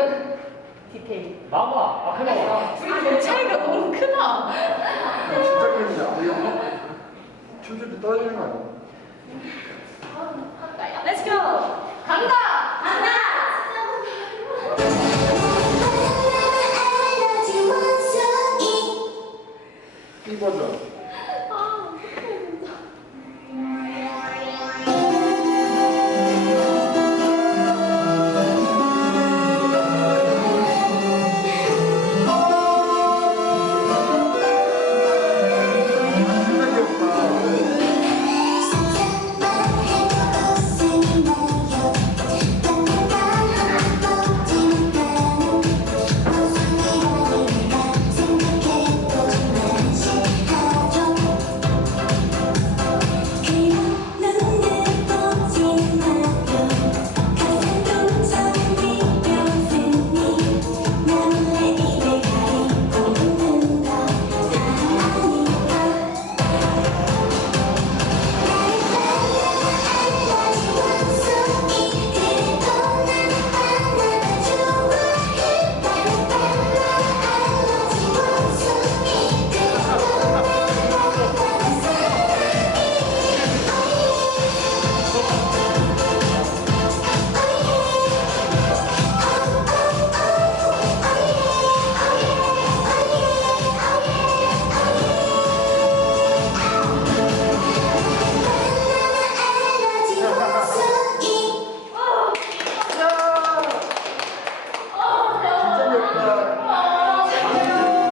일단 디테일. 나와. 앞에 나와. 둘이 차이가 너무 크다. 아, 진짜 게임이야. 춤추기 떨어지는 거 아니야? Let's go. 간다. 이 버전.